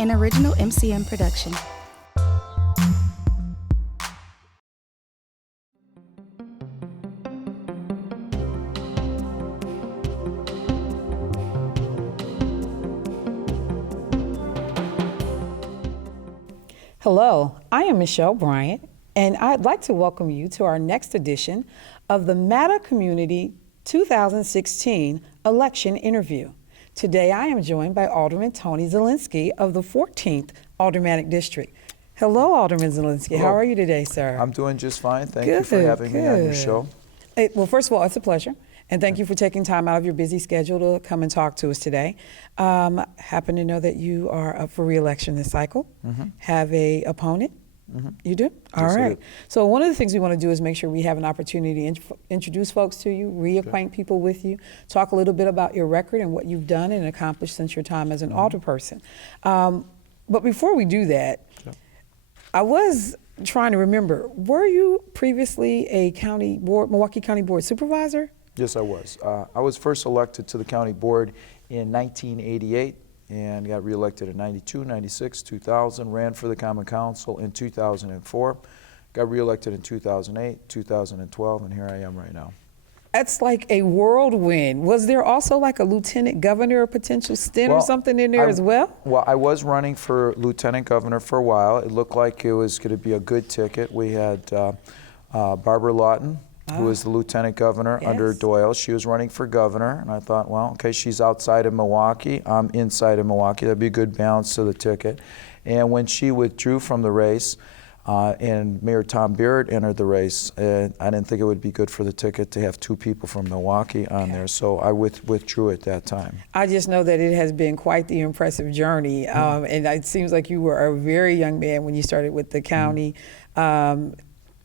an original MCM production. Hello, I am Michelle Bryant, and I'd like to welcome you to our next edition of the Matter Community 2016 election interview. Today I am joined by Alderman Tony Zielinski of the 14th Aldermanic District. Hello, Alderman Zielinski. Hello. How are you today, sir? I'm doing just fine. Thank you for having me on your show. Well, first of all, it's a pleasure. And thank you for taking time out of your busy schedule to come and talk to us today. Happen to know that you are up for re-election this cycle. Have a opponent? You do? All Yes, I right. do. So one of the things we want to do is make sure we have an opportunity to introduce folks to you, reacquaint people with you, talk a little bit about your record and what you've done and accomplished since your time as an alderperson. But before we do that, I was trying to remember, were you previously a Milwaukee County Board Supervisor? Yes, I was. I was first elected to the county board in 1988 and got reelected in 92, 96, 2000, ran for the Common Council in 2004, got reelected in 2008, 2012, and here I am right now. That's like a whirlwind. Was there also like a lieutenant governor or potential stint or something in there as well? Well, I was running for lieutenant governor for a while. It looked like it was going to be a good ticket. We had Barbara Lawton, who was the lieutenant governor under Doyle. She was running for governor, and I thought, well, okay, she's outside of Milwaukee. I'm inside of Milwaukee. That'd be a good balance to the ticket. And when she withdrew from the race, and Mayor Tom Barrett entered the race, I didn't think it would be good for the ticket to have two people from Milwaukee on there, so I withdrew at that time. I just know that it has been quite the impressive journey, and it seems like you were a very young man when you started with the county.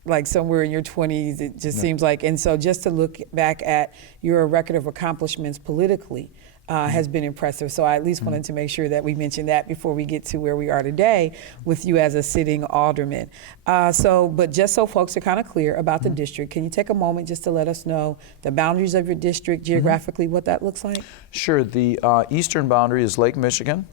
Like somewhere in your 20s, it just seems like. And so just to look back at your record of accomplishments politically has been impressive. So I at least wanted to make sure that we mentioned that before we get to where we are today with you as a sitting alderman. But just so folks are kind of clear about the district, can you take a moment just to let us know the boundaries of your district geographically, what that looks like? Sure. The eastern boundary is Lake Michigan.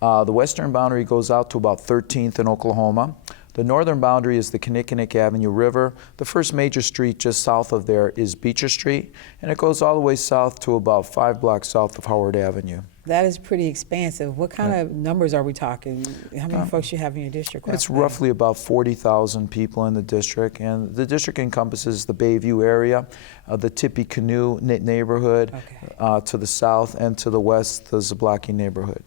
The western boundary goes out to about 13th in Oklahoma. The northern boundary is the Kinnickinnick Avenue River. The first major street just south of there is Beecher Street, and it goes all the way south to about 5 blocks south of Howard Avenue. That is pretty expansive. What kind of numbers are we talking? How many folks you have in your district? It's roughly about 40,000 people in the district, and the district encompasses the Bayview area, the Tippecanoe neighborhood to the south, and to the west, the Zablocki neighborhood.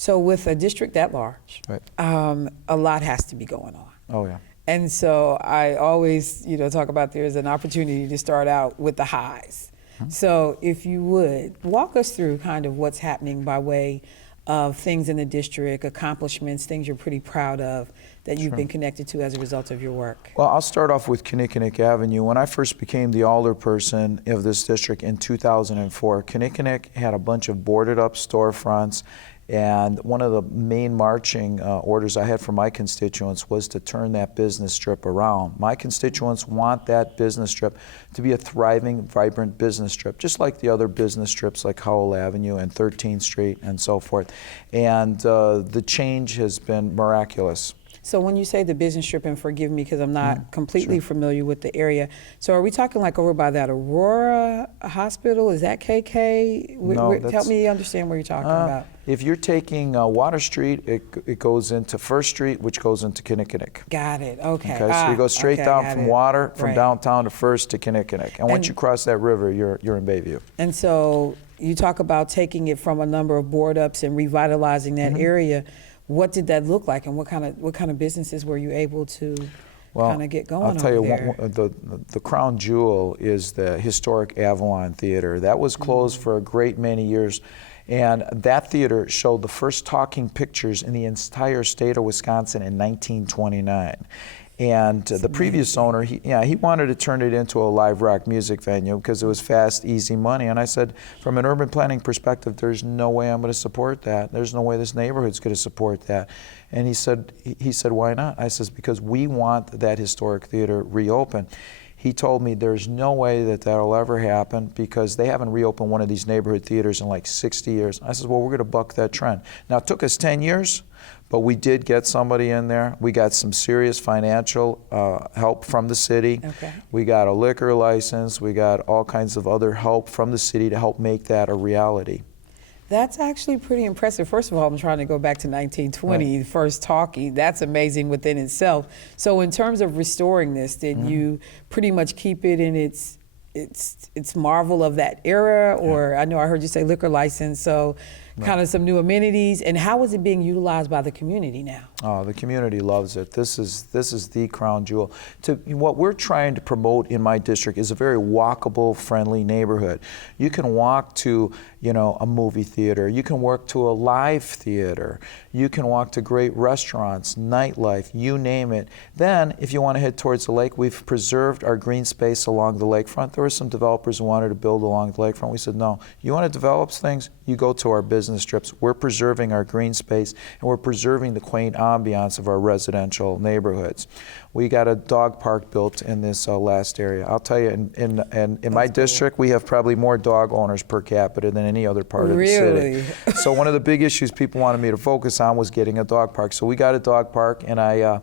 So with a district that large, a lot has to be going on. Oh, yeah. And so I always, talk about there's an opportunity to start out with the highs. So if you would, walk us through kind of what's happening by way of things in the district, accomplishments, things you're pretty proud of that you've been connected to as a result of your work. Well, I'll start off with Kinnickinnick Avenue. When I first became the alderperson of this district in 2004, Kinnickinnick had a bunch of boarded up storefronts. And one of the main marching orders I had from my constituents was to turn that business strip around. My constituents want that business strip to be a thriving, vibrant business strip, just like the other business strips like Howell Avenue and 13th Street and so forth. And the change has been miraculous. So when you say the business strip, and forgive me because I'm not completely familiar with the area, so are we talking like over by that Aurora Hospital? Is that KK? No, help me understand what you're talking about. If you're taking Water Street, it goes into First Street, which goes into Kinnickinnick. Got it. Okay. So you go straight down from Water, from downtown to First to Kinnickinnick. And once you cross that river, you're in Bayview. And so you talk about taking it from a number of board ups and revitalizing that area. What did that look like, and what kind of businesses were you able to kind of get going on there? I'll tell you, the crown jewel is the historic Avalon Theater. That was closed for a great many years, and that theater showed the first talking pictures in the entire state of Wisconsin in 1929. And the previous owner, he wanted to turn it into a live rock music venue because it was fast, easy money. And I said, from an urban planning perspective, there's no way I'm going to support that. There's no way this neighborhood's going to support that. And he said, why not? I says, because we want that historic theater reopened. He told me there's no way that that'll ever happen because they haven't reopened one of these neighborhood theaters in like 60 years. I said, well, we're going to buck that trend. Now, it took us 10 years, but we did get somebody in there. We got some serious financial help from the city. Okay. We got a liquor license. We got all kinds of other help from the city to help make that a reality. That's actually pretty impressive. First of all, I'm trying to go back to 1920, first talkie. That's amazing within itself. So in terms of restoring this, did you pretty much keep it in its marvel of that era? Or I know I heard you say liquor license, so kind of some new amenities. And how is it being utilized by the community now? Oh, the community loves it. This is the crown jewel. What we're trying to promote in my district is a very walkable, friendly neighborhood. You can walk to, a movie theater. You can walk to a live theater. You can walk to great restaurants, nightlife, you name it. Then, if you want to head towards the lake, we've preserved our green space along the lakefront. There were some developers who wanted to build along the lakefront. We said, no, you want to develop things? You go to our business strips. We're preserving our green space, and we're preserving the quaint ambiance of our residential neighborhoods. We got a dog park built in this last area. I'll tell you, in my district, we have probably more dog owners per capita than any other part of the city. So one of the big issues people wanted me to focus on was getting a dog park. So we got a dog park, and I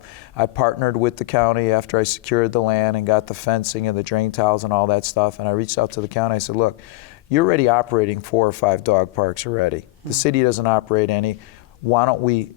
partnered with the county after I secured the land and got the fencing and the drain tiles and all that stuff. And I reached out to the county. I said, look, you're already operating 4 or 5 dog parks already. The city doesn't operate any. Why don't we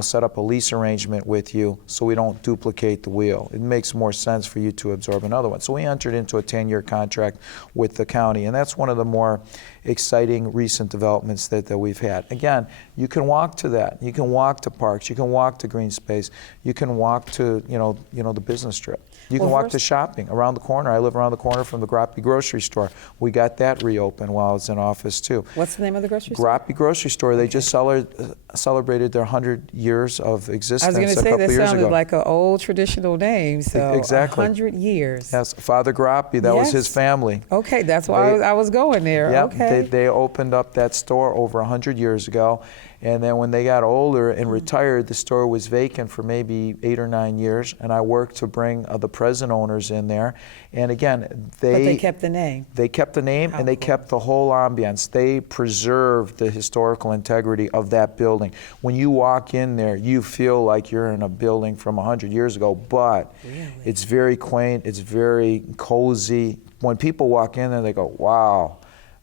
set up a lease arrangement with you so we don't duplicate the wheel. It makes more sense for you to absorb another one. So we entered into a 10-year contract with the county, and that's one of the more exciting recent developments that we've had. Again, you can walk to that. You can walk to parks. You can walk to green space. You can walk to the business strip. You can walk to shopping around the corner. I live around the corner from the Groppe grocery store. We got that reopened while I was in office too. What's the name of the grocery store? Groppe grocery store. They just celebrated their 100 years of existence I was going to say couple that years sounded ago. like an old traditional name. So Exactly. 100 years. Yes, Father Groppe, that was his family. Okay, that's why I was going there. Yeah, okay. they opened up that store over 100 years ago. And then when they got older and retired, the store was vacant for maybe 8 or 9 years. And I worked to bring the present owners in there. And again, But they kept the name. They kept the name and they kept the whole ambiance. They preserved the historical integrity of that building. When you walk in there, you feel like you're in a building from 100 years ago, but it's very quaint, it's very cozy. When people walk in there, they go, wow.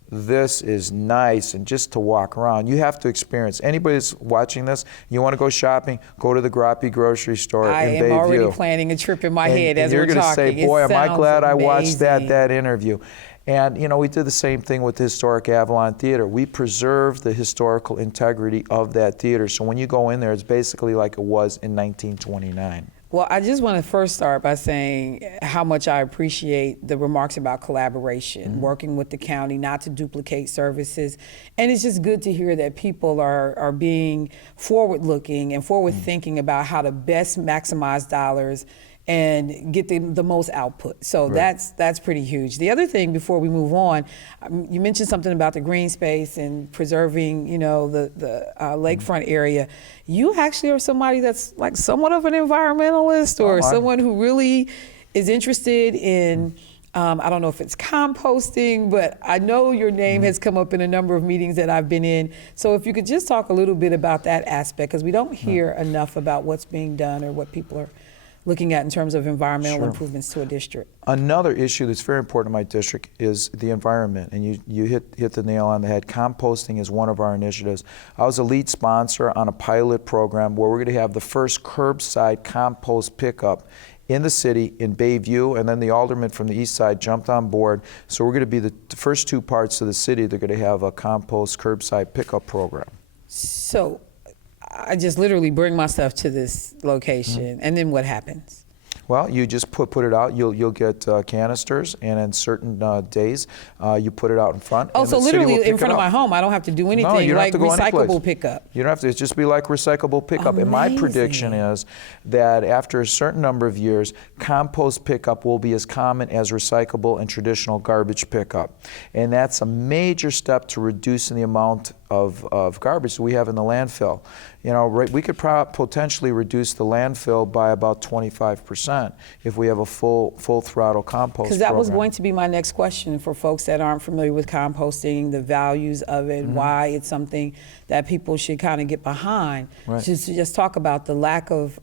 This is nice, and just to walk around, you have to experience. Anybody that's watching this, you want to go shopping, go to the Groppe grocery store in Bayview. I am already planning a trip in my head as we're talking. You're going to say, boy, am I glad I watched amazing. that interview. And, we did the same thing with the historic Avalon Theater. We preserved the historical integrity of that theater. So when you go in there, it's basically like it was in 1929. Well, I just want to first start by saying how much I appreciate the remarks about collaboration, working with the county, not to duplicate services. And it's just good to hear that people are being forward-looking and forward-thinking about how to best maximize dollars and get the most output. So that's pretty huge. The other thing before we move on, you mentioned something about the green space and preserving, the lakefront area. You actually are somebody that's like somewhat of an environmentalist or someone who really is interested in, I don't know if it's composting, but I know your name has come up in a number of meetings that I've been in. So if you could just talk a little bit about that aspect, because we don't hear enough about what's being done or what people are looking at in terms of environmental improvements to a district. Another issue that's very important in my district is the environment, and you hit the nail on the head. Composting is one of our initiatives. I was a lead sponsor on a pilot program where we're going to have the first curbside compost pickup in the city in Bayview, and then the alderman from the east side jumped on board. So we're going to be the first 2 parts of the city. They're going to have a compost curbside pickup program. So I just literally bring my stuff to this location, and then what happens? Well, you just put it out. You'll get canisters, and in certain days, you put it out in front. Oh, and so the city will literally pick in front it of up. my home, I don't have to do anything. No, you don't like have to go recyclable anyplace. pickup. You don't have to. It's just be like recyclable pickup. And my prediction is that after a certain number of years, compost pickup will be as common as recyclable and traditional garbage pickup. And that's a major step to reducing the amount of garbage that we have in the landfill. You know, we could potentially reduce the landfill by about 25% if we have a full throttle compost Because that was program. going to be my next question for folks that aren't familiar with composting, the values of it, why it's something that people should kind of get behind. Right. Just talk about the lack of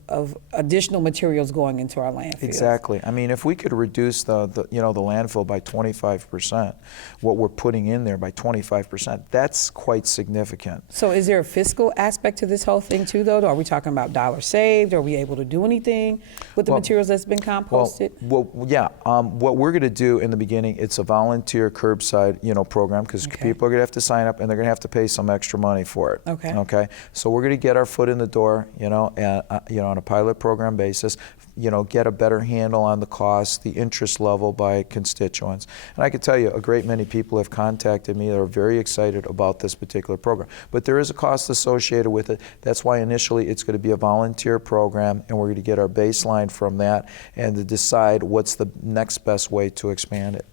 additional materials going into our landfills. Exactly. I mean, if we could reduce the landfill by 25%, what we're putting in there by 25%, that's quite significant. So is there a fiscal aspect to this whole thing too, though? Are we talking about dollars saved? Are we able to do anything with the materials that's been composted? What we're going to do in the beginning, it's a volunteer curbside, program, because people are going to have to sign up and they're going to have to pay some extra money for it. Okay. So we're going to get our foot in the door, on a pilot program basis, get a better handle on the cost, the interest level by constituents. And I can tell you, a great many people have contacted me that are very excited about this particular program. But there is a cost associated with it. That's why initially it's going to be a volunteer program, and we're going to get our baseline from that and to decide what's the next best way to expand it.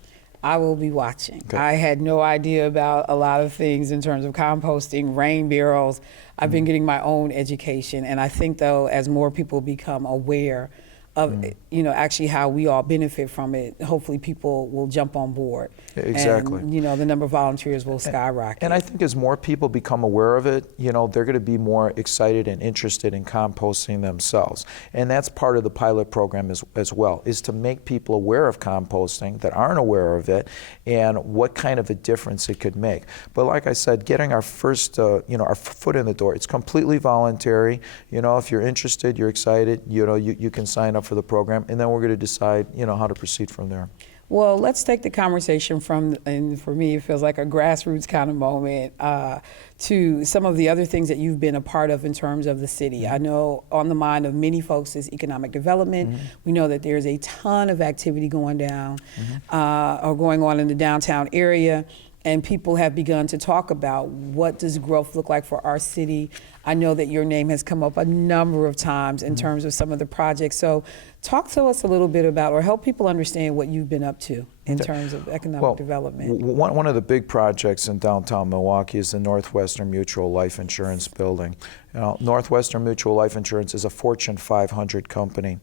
I will be watching. Okay. I had no idea about a lot of things in terms of composting, rain barrels. I've been getting my own education, and I think, though, as more people become aware of actually how we all benefit from it, hopefully people will jump on board. Exactly. And, the number of volunteers will skyrocket. And I think as more people become aware of it, they're going to be more excited and interested in composting themselves. And that's part of the pilot program as well, is to make people aware of composting that aren't aware of it and what kind of a difference it could make. But like I said, getting our first, our foot in the door, it's completely voluntary. If you're interested, you're excited, you can sign up for the program, and then we're going to decide, how to proceed from there. Well, let's take the conversation from, and for me, it feels like a grassroots kind of moment, to some of the other things that you've been a part of in terms of the city. I know on the mind of many folks is economic development. We know that there's a ton of activity going down or going on in the downtown area. And people have begun to talk about what does growth look like for our city. I know that your name has come up a number of times in terms of some of the projects. So talk to us a little bit about, or help people understand what you've been up to in terms of economic development. One of the big projects in downtown Milwaukee is the Northwestern Mutual Life Insurance building. Northwestern Mutual Life Insurance is a Fortune 500 company.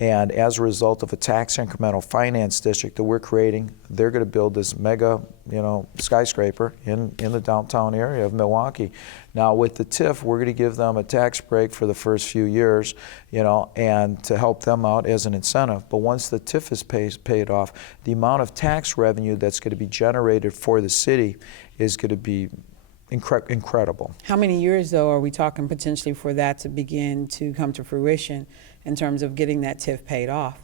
And as a result of a tax incremental finance district that we're creating, they're going to build this mega, skyscraper in the downtown area of Milwaukee. Now with the TIF, we're going to give them a tax break for the first few years, and to help them out as an incentive. But once the TIF is paid off, the amount of tax revenue that's going to be generated for the city is going to be incredible. How many years, though, are we talking potentially for that to begin to come to fruition in terms of getting that TIF paid off?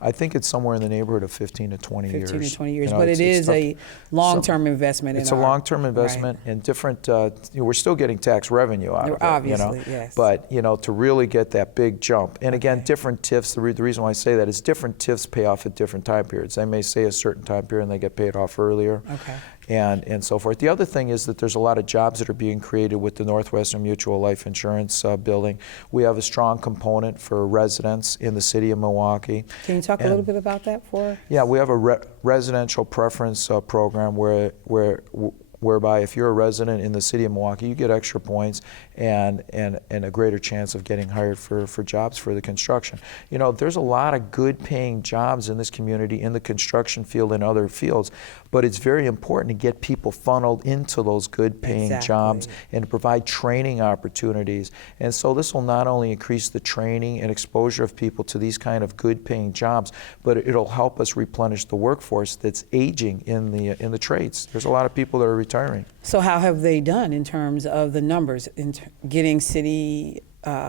I think it's somewhere in the neighborhood of 15 to 20 years. 15 to 20 years, but it is a long-term investment. It's a long-term investment, and different, we're still getting tax revenue out of it. Obviously, yes. But, to really get that big jump. And again, different TIFs, the reason why I say that is different TIFs pay off at different time periods. They may say a certain time period and they get paid off earlier. Okay. And so forth. The other thing is that there's a lot of jobs that are being created with the Northwestern Mutual Life Insurance building. We have a strong component for residents in the city of Milwaukee. Can you talk a little bit about that for us? Yeah, we have a residential preference program whereby if you're a resident in the city of Milwaukee, you get extra points and a greater chance of getting hired for jobs for the construction. There's a lot of good paying jobs in this community in the construction field and other fields, but it's very important to get people funneled into those good paying jobs and to provide training opportunities. And so this will not only increase the training and exposure of people to these kind of good paying jobs, but it'll help us replenish the workforce that's aging in the trades. There's a lot of people that are retiring. So how have they done in terms of the numbers, in getting city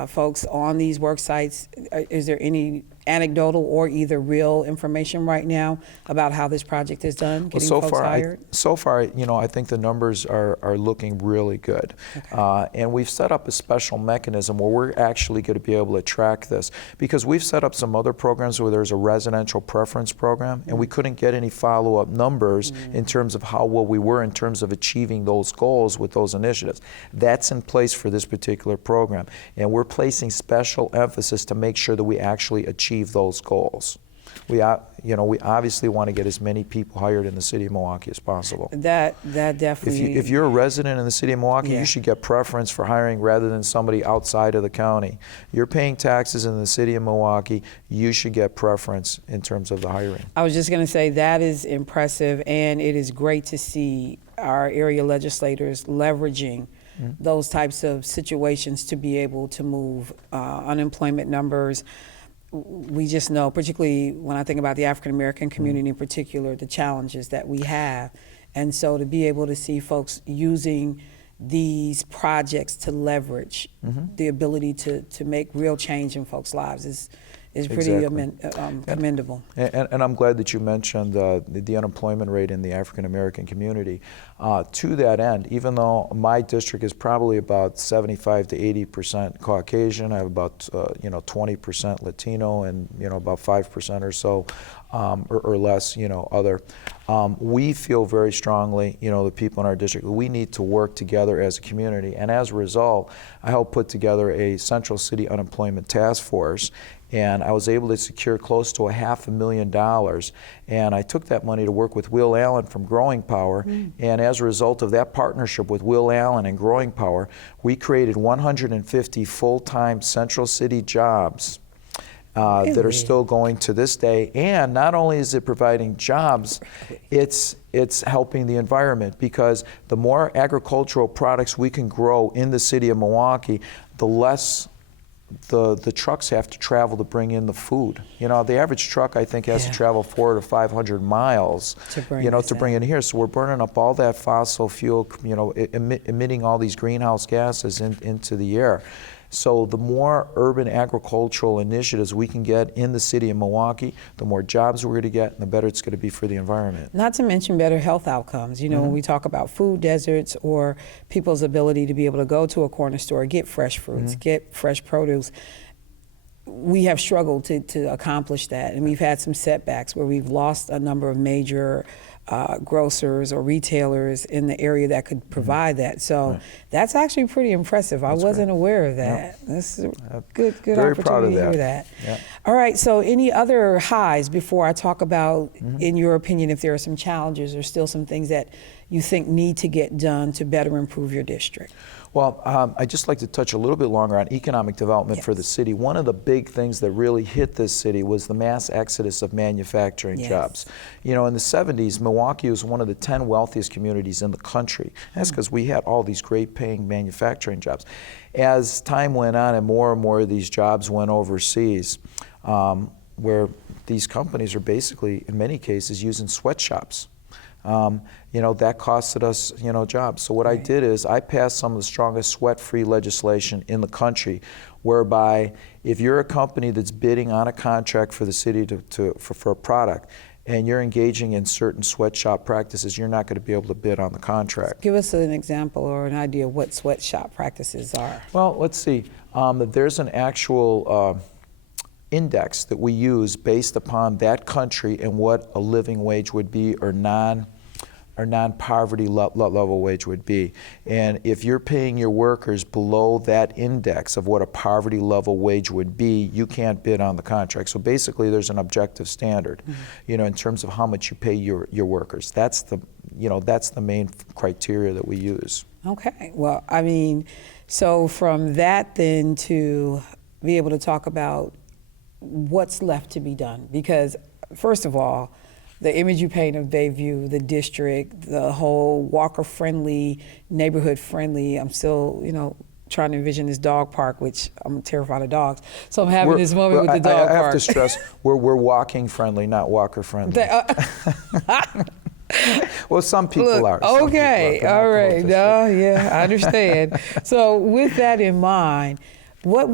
folks on these work sites? Is there any anecdotal or either real information right now about how this project is done, getting folks hired? So far, I think the numbers are looking really good. Okay. And we've set up a special mechanism where we're actually going to be able to track this, because we've set up some other programs where there's a residential preference program, and we couldn't get any follow-up numbers in terms of how well we were in terms of achieving those goals with those initiatives. That's in place for this particular program, and we're placing special emphasis to make sure that we actually achieve those goals. we obviously want to get as many people hired in the city of Milwaukee as possible. That definitely. If you're a resident in the city of Milwaukee, Yeah. you should get preference for hiring rather than somebody outside of the county. You're paying taxes in the city of Milwaukee, you should get preference in terms of the hiring. I was just going to say that is impressive, and it is great to see our area legislators leveraging those types of situations to be able to move unemployment numbers. We just know, particularly when I think about the African American community in particular, the challenges that we have. And so to be able to see folks using these projects to leverage the ability to make real change in folks' lives is pretty commendable. And I'm glad that you mentioned the unemployment rate in the African American community. To that end, even though my district is probably about 75 to 80% Caucasian, I have about 20% Latino, and about 5% or so or less, other. We feel very strongly, the people in our district, we need to work together as a community. And as a result, I helped put together a Central City Unemployment Task Force. And I was able to secure close to $500,000. And I took that money to work with Will Allen from Growing Power. And as a result of that partnership with Will Allen and Growing Power, we created 150 full-time Central City jobs that are still going to this day. And not only is it providing jobs, it's helping the environment, because the more agricultural products we can grow in the city of Milwaukee, the less the trucks have to travel to bring in the food. The average truck, I think, has to travel 400 to 500 miles to bring it here. So we're burning up all that fossil fuel, emitting all these greenhouse gases into the air. So the more urban agricultural initiatives we can get in the city of Milwaukee, the more jobs we're going to get, and the better it's going to be for the environment. Not to mention better health outcomes. When we talk about food deserts or people's ability to be able to go to a corner store, get fresh fruits, get fresh produce, we have struggled to accomplish that. And we've had some setbacks where we've lost a number of major grocers or retailers in the area that could provide that. So that's actually pretty impressive. I wasn't aware of that. Yep. This is a good Very opportunity proud of to hear that. Yep. All right, so any other highs before I talk about, in your opinion, if there are some challenges or still some things that you think need to get done to better improve your district? Well, I'd just like to touch a little bit longer on economic development for the city. One of the big things that really hit this city was the mass exodus of manufacturing jobs. In the 70s, Milwaukee was one of the 10 wealthiest communities in the country. That's because we had all these great paying manufacturing jobs. As time went on and more of these jobs went overseas, where these companies are basically, in many cases, using sweatshops. That costed us, jobs. So what I did is I passed some of the strongest sweat-free legislation in the country, whereby if you're a company that's bidding on a contract for the city for a product, and you're engaging in certain sweatshop practices, you're not going to be able to bid on the contract. Give us an example or an idea of what sweatshop practices are. Well, let's see. There's an actual index that we use based upon that country and what a living wage would be, or non-poverty level wage would be. And if you're paying your workers below that index of what a poverty level wage would be, you can't bid on the contract. So basically there's an objective standard, in terms of how much you pay your workers. That's the main criteria that we use. Okay. Well, so from that then to be able to talk about what's left to be done, because first of all, the image you paint of Bayview, the district, the whole Walker-friendly, neighborhood-friendly, I'm still, trying to envision this dog park, which I'm terrified of dogs. So I'm having this moment with the dog park. I have to stress, we're walking-friendly, not Walker-friendly. Well, some people are. Okay, all right. No, yeah, I understand. So with that in mind, what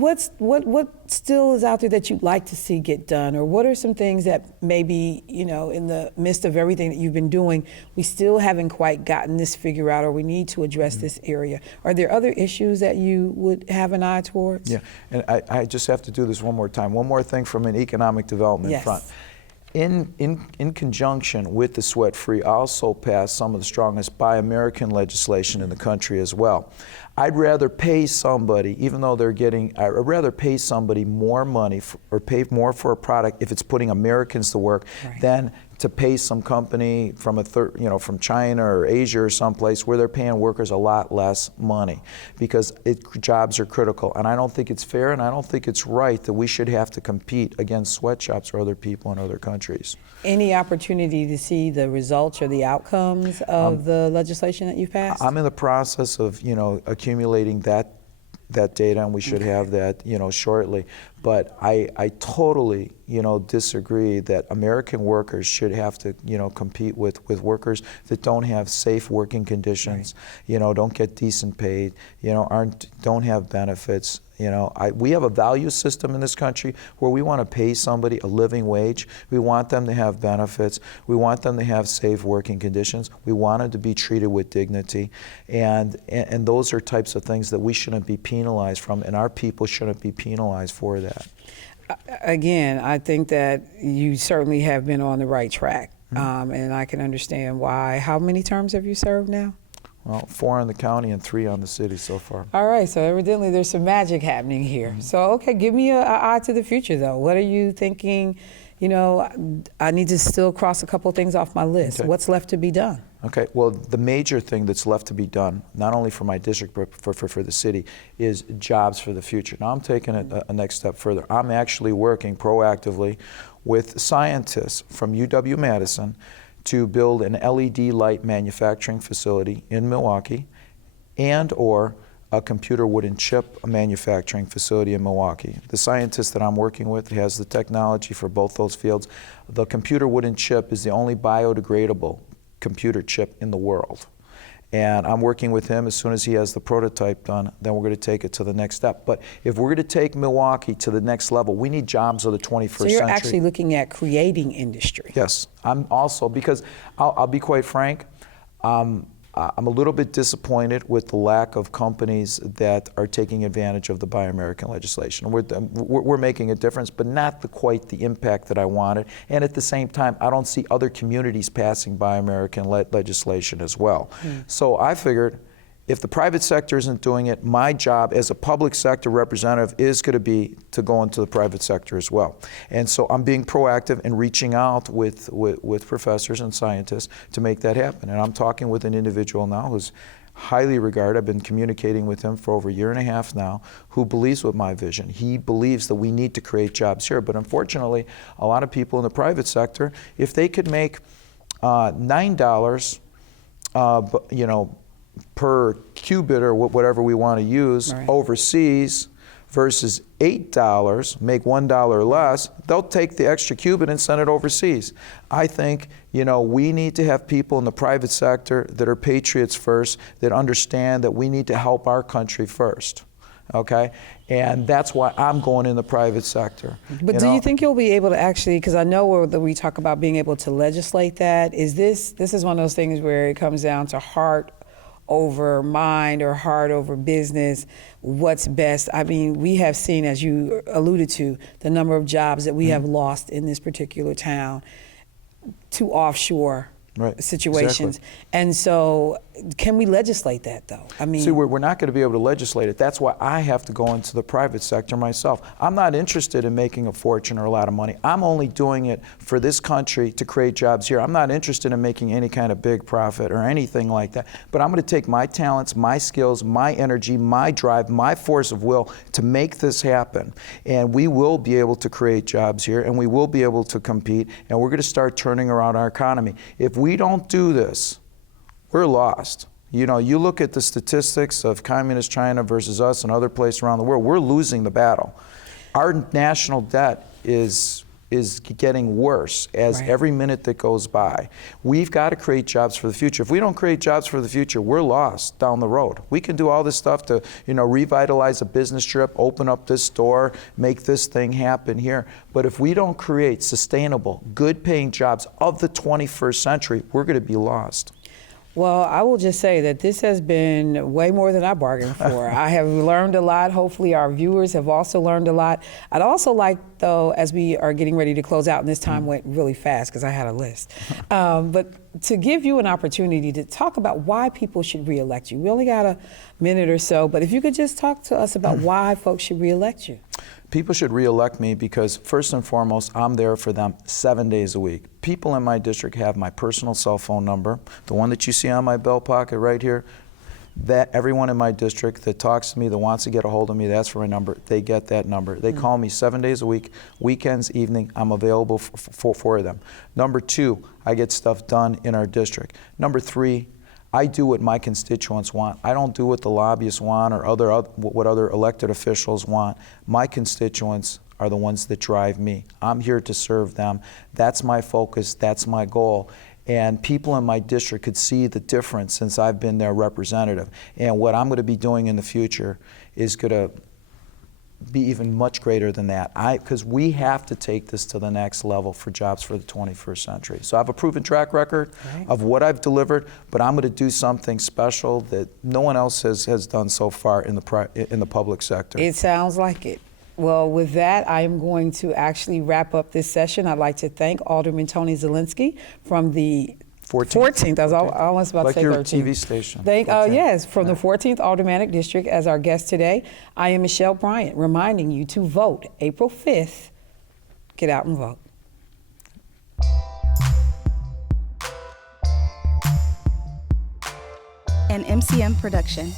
still is out there that you'd like to see get done, or what are some things that maybe, in the midst of everything that you've been doing, we still haven't quite gotten this figured out, or we need to address this area? Are there other issues that you would have an eye towards? Yeah, and I just have to do this one more time. One more thing from an economic development front. In conjunction with the sweat-free, I also passed some of the strongest Buy American legislation in the country as well. I'd rather pay somebody, even though I'd rather pay somebody more money or pay more for a product if it's putting Americans to work than to pay some company from from China or Asia or someplace where they're paying workers a lot less money, because jobs are critical. And I don't think it's fair, and I don't think it's right that we should have to compete against sweatshops or other people in other countries. Any opportunity to see the results or the outcomes of the legislation that you've passed? I'm in the process of accumulating that data, and we should have that shortly. But I totally disagree that American workers should have to compete with workers that don't have safe working conditions, don't get decent paid, don't have benefits. We have a value system in this country where we want to pay somebody a living wage. We want them to have benefits. We want them to have safe working conditions. We want them to be treated with dignity. And those are types of things that we shouldn't be penalized from, and our people shouldn't be penalized for that. Again, I think that you certainly have been on the right track, and I can understand why. How many terms have you served now? Well, 4 in the county and 3 on the city so far. All right, so evidently there's some magic happening here. So, okay, give me an eye to the future, though. What are you thinking? I need to still cross a couple things off my list. Okay. What's left to be done? Okay, well, the major thing that's left to be done, not only for my district but for the city, is jobs for the future. Now I'm taking it a next step further. I'm actually working proactively with scientists from UW-Madison to build an LED light manufacturing facility in Milwaukee and/or a computer wooden chip manufacturing facility in Milwaukee. The scientist that I'm working with has the technology for both those fields. The computer wooden chip is the only biodegradable computer chip in the world. And I'm working with him. As soon as he has the prototype done, then we're going to take it to the next step. But if we're going to take Milwaukee to the next level, we need jobs of the 21st century. So you're actually looking at creating industry. Yes. I'm also, because I'll be quite frank, I'm a little bit disappointed with the lack of companies that are taking advantage of the Buy American legislation. We're making a difference, but not quite the impact that I wanted. And at the same time, I don't see other communities passing Buy American legislation as well. So I figured, if the private sector isn't doing it, my job as a public sector representative is going to be to go into the private sector as well. And so I'm being proactive and reaching out with professors and scientists to make that happen. And I'm talking with an individual now who's highly regarded. I've been communicating with him for over a year and a half now, who believes with my vision. He believes that we need to create jobs here. But unfortunately, a lot of people in the private sector, if they could make $9, per qubit or whatever we want to use overseas versus $8, make $1 less, they'll take the extra qubit and send it overseas. I think, we need to have people in the private sector that are patriots first, that understand that we need to help our country first. Okay, and that's why I'm going in the private sector. But do you think you'll be able to actually, because I know that we talk about being able to legislate that, this is one of those things where it comes down to heart over mind or heart over business, what's best. I mean, we have seen, as you alluded to, the number of jobs that we have lost in this particular town to offshore situations. Exactly. And so can we legislate that, though? I mean, see, we're not going to be able to legislate it. That's why I have to go into the private sector myself. I'm not interested in making a fortune or a lot of money. I'm only doing it for this country to create jobs here. I'm not interested in making any kind of big profit or anything like that. But I'm going to take my talents, my skills, my energy, my drive, my force of will to make this happen. And we will be able to create jobs here, and we will be able to compete, and we're going to start turning around our economy. If we don't do this, we're lost. You look at the statistics of communist China versus us and other places around the world, we're losing the battle. Our national debt is getting worse as every minute that goes by. We've got to create jobs for the future. If we don't create jobs for the future, we're lost down the road. We can do all this stuff to, revitalize a business trip, open up this store, make this thing happen here. But if we don't create sustainable, good-paying jobs of the 21st century, we're going to be lost. Well, I will just say that this has been way more than I bargained for. I have learned a lot. Hopefully our viewers have also learned a lot. I'd also like, though, as we are getting ready to close out, and this time went really fast because I had a list, but to give you an opportunity to talk about why people should reelect you. We only got a minute or so, but if you could just talk to us about why folks should reelect you. People should reelect me because, first and foremost, I'm there for them 7 days a week. People in my district have my personal cell phone number, the one that you see on my belt pocket right here. That everyone in my district that talks to me, that wants to get a hold of me, that's for my number. They get that number. They call me 7 days a week, weekends, evening. I'm available for them. Number two, I get stuff done in our district. Number three, I do what my constituents want. I don't do what the lobbyists want or what other elected officials want. My constituents are the ones that drive me. I'm here to serve them. That's my focus. That's my goal. And people in my district could see the difference since I've been their representative. And what I'm going to be doing in the future is going to be even much greater than that. Because we have to take this to the next level for jobs for the 21st century. So I have a proven track record of what I've delivered, but I'm going to do something special that no one else has done so far in the public sector. It sounds like it. Well, with that, I am going to actually wrap up this session. I'd like to thank Alderman Tony Zielinski from the 14th. I was almost about like to say your 13th. TV station. Yes, from the 14th Aldermanic District as our guest today. I am Michelle Bryant, reminding you to vote April 5th. Get out and vote. An MCM production.